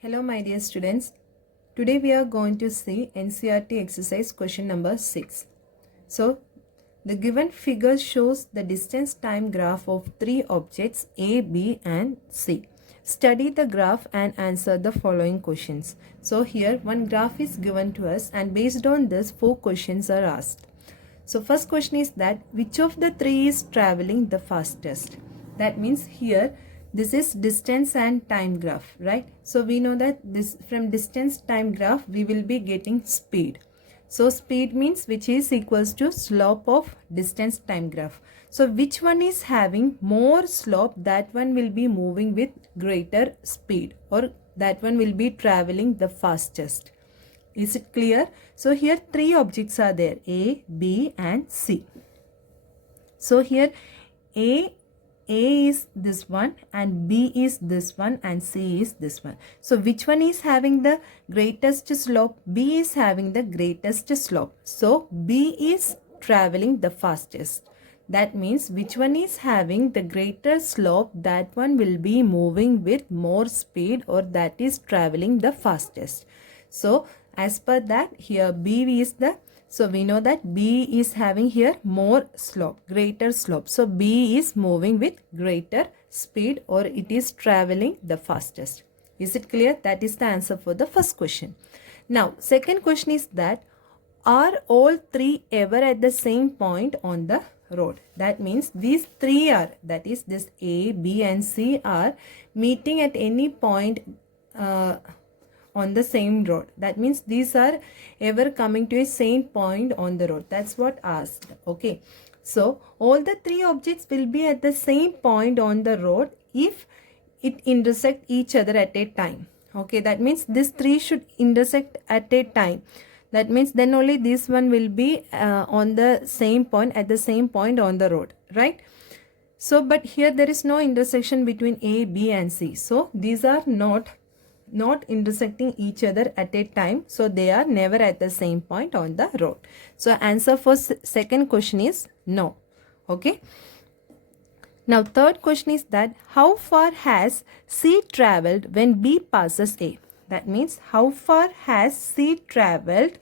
Hello my dear students. Today we are going to see NCERT exercise question number 6. So the given figure shows the distance time graph of three objects A, B and C. Study the graph and answer the following questions. So here one graph is given to us and based on this four questions are asked. So first question is that which of the three is traveling the fastest? That means here this is distance and time graph, right? So we know that this from distance time graph we will be getting speed. So speed means which is equals to slope of distance time graph. So which one is having more slope, that one will be moving with greater speed or that one will be traveling the fastest. Is it clear? So here three objects are there, A, B and C. So here A is this one and B is this one and C is this one. So which one is having the greatest slope? B is having the greatest slope. So B is traveling the fastest. That means which one is having the greater slope, that one will be moving with more speed or that is traveling the fastest. So as per that here B is the, so we know that B is having here more slope, greater slope. So B is moving with greater speed or it is traveling the fastest. Is it clear? That is the answer for the first question. Now second question is that are all three ever at the same point on the road? That means these three are, that is this A, B and C are meeting at any point on the same road. That means these are ever coming to a same point on the road. That's what asked. Okay. So all the three objects will be at the same point on the road if it intersect each other at a time. Okay. That means these three should intersect at a time. That means then only this one will be on the same point, at the same point on the road. Right. So but here there is no intersection between A, B and C. So these are not intersecting each other at a time, so they are never at the same point on the road. So answer for second question is no. Okay. Now third question is that how far has C traveled when B passes A? That means how far has C traveled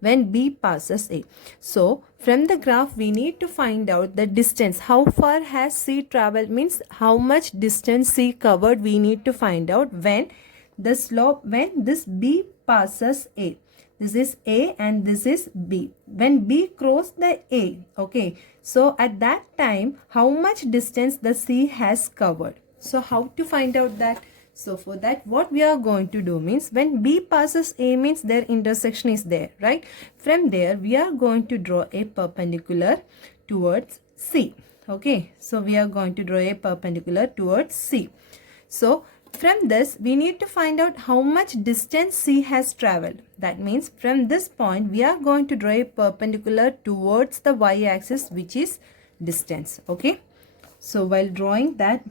when B passes A? So from the graph we need to find out the distance. How far has C traveled means how much distance C covered, we need to find out when the slope, when this B passes A. This is A and this is B. When B crossed the A, okay, so at that time how much distance the C has covered. So how to find out that? So for that what we are going to do means when B passes A means their intersection is there, right? From there we are going to draw a perpendicular towards C. Okay, so we are going to draw a perpendicular towards C. So from this we need to find out how much distance C has traveled. That means from this point we are going to draw a perpendicular towards the y-axis, which is distance. Okay, so while drawing that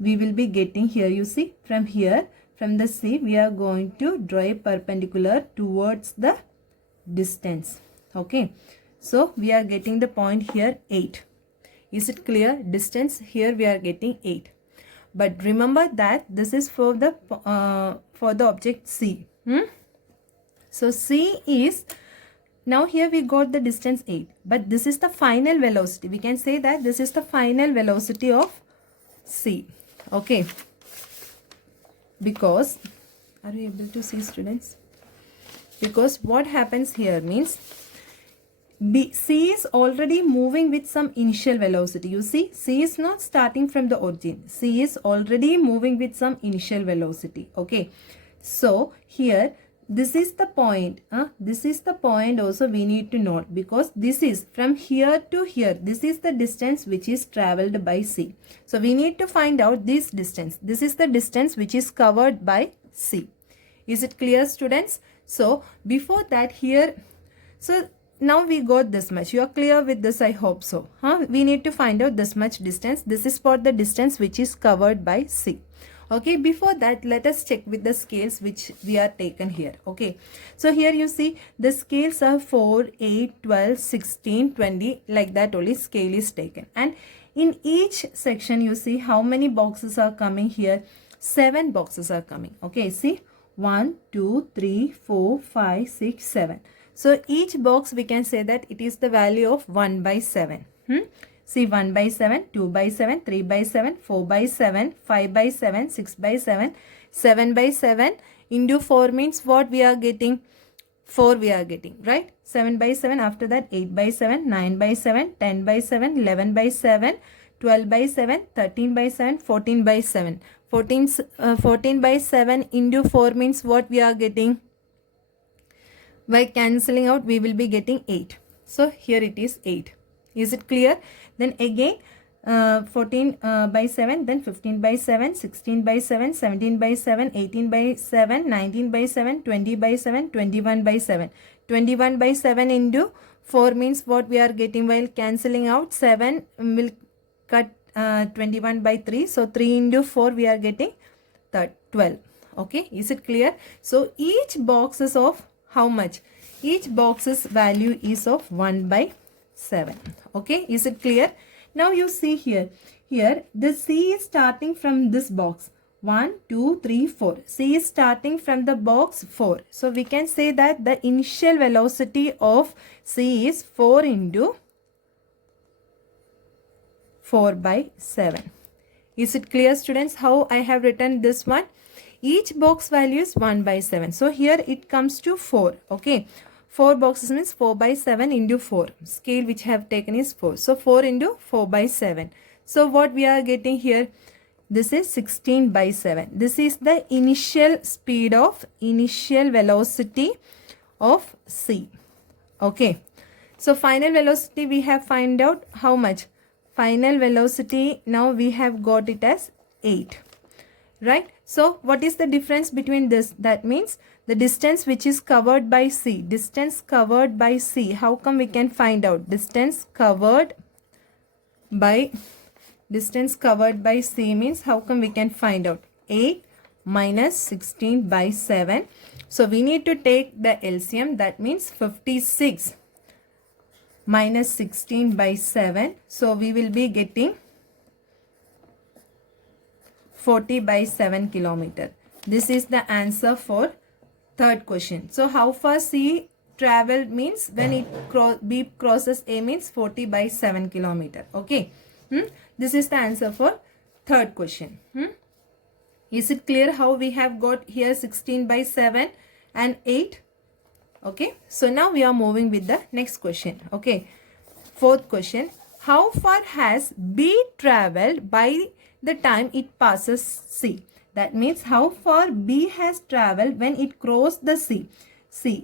we will be getting here, you see, from here, from the C we are going to draw a perpendicular towards the distance. Okay, so we are getting the point here 8. Is it clear? Distance here we are getting 8. But remember that this is for the object C. So C is, now here we got the distance 8. But this is the final velocity. We can say that this is the final velocity of C. Okay. Because, are you able to see, students? Because what happens here means C is already moving with some initial velocity. You see, C is not starting from the origin. C is already moving with some initial velocity. Okay. So here, this is the point. This is the point also we need to note, because this is from here to here. This is the distance which is traveled by C. So we need to find out this distance. This is the distance which is covered by C. Is it clear, students? So before that here, so now we got this much. You are clear with this, I hope so. We need to find out this much distance. This is for the distance which is covered by C. Okay, before that let us check with the scales which we are taken here. Okay, so here you see the scales are 4, 8, 12, 16, 20, like that only scale is taken. And in each section you see how many boxes are coming here. 7 boxes are coming. Okay, see 1, 2, 3, 4, 5, 6, 7. So each box we can say that it is the value of 1 by 7. See 1 by 7, 2 by 7, 3 by 7, 4 by 7, 5 by 7, 6 by 7, 7 by 7 into 4 means what we are getting? 4 we are getting, right? 7 by 7, after that 8 by 7, 9 by 7, 10 by 7, 11 by 7, 12 by 7, 13 by 7, 14 by 7. 14 by 7 into 4 means what we are getting? By cancelling out we will be getting 8. So here it is 8. Is it clear? Then again 14 by 7, then 15 by 7, 16 by 7, 17 by 7, 18 by 7, 19 by 7, 20 by 7, 21 by 7. 21 by 7 into 4 means what we are getting? While cancelling out, 7 will cut 21 by 3. So 3 into 4 we are getting 12. Okay, is it clear? So each box is of how much? Each box's value is of 1 by 7. Okay, is it clear? Now you see here the C is starting from this box. 1, 2, 3, 4. C is starting from the box 4. So we can say that the initial velocity of C is 4 into 4 by 7. Is it clear, students, how I have written this one? Each box value is 1 by 7. So here it comes to 4. Okay. 4 boxes means 4 by 7 into 4. Scale which I have taken is 4. So 4 into 4 by 7. So what we are getting here? This is 16 by 7. This is the initial speed of, initial velocity of C. Okay. So final velocity we have find out how much? Final velocity now we have got it as 8. Right? So what is the difference between this? That means the distance which is covered by C. Distance covered by C. How come we can find out? Distance covered by C means how come we can find out? 8 minus 16 by 7. So we need to take the LCM. That means 56 minus 16 by 7. So we will be getting 40 by 7 kilometer. This is the answer for third question. So how far C traveled means when it B crosses A means 40 by 7 kilometer. Okay. This is the answer for third question. Is it clear how we have got here 16 by 7 and 8? Okay. So now we are moving with the next question. Okay. Fourth question. How far has B traveled by the time it passes C? That means how far B has traveled when it crossed the C.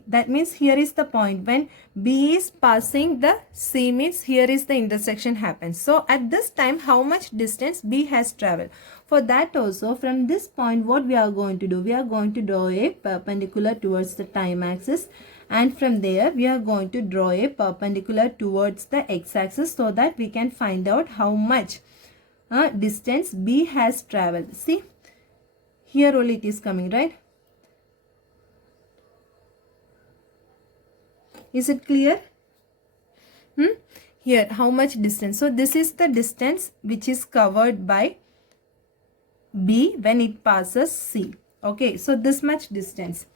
That means here is the point when B is passing the C means here is the intersection happens. So at this time how much distance B has traveled? For that also from this point what we are going to do? We are going to draw a perpendicular towards the time axis, and from there we are going to draw a perpendicular towards the x-axis so that we can find out how much distance B has traveled. See, here only it is coming, right? Is it clear? Here, how much distance? So this is the distance which is covered by B when it passes C. Okay, so this much distance.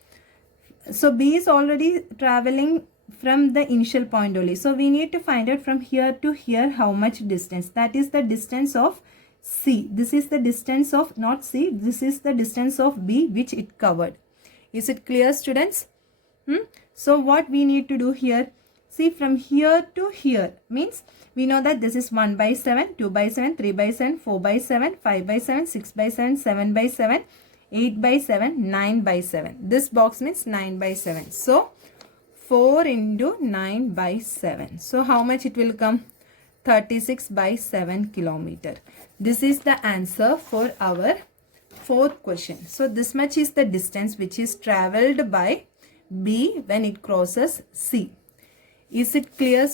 So B is already traveling from the initial point only. So we need to find out from here to here how much distance. That is the distance of C. This is the distance of, not C, this is the distance of B which it covered. Is it clear, students? So what we need to do here? See, from here to here means we know that this is 1 by 7, 2 by 7, 3 by 7, 4 by 7, 5 by 7, 6 by 7, 7 by 7, 8 by 7, 9 by 7. This box means 9 by 7. So 4 into 9 by 7. So how much it will come? 36 by 7 kilometer. This is the answer for our fourth question. So this much is the distance which is traveled by B when it crosses C. Is it clear?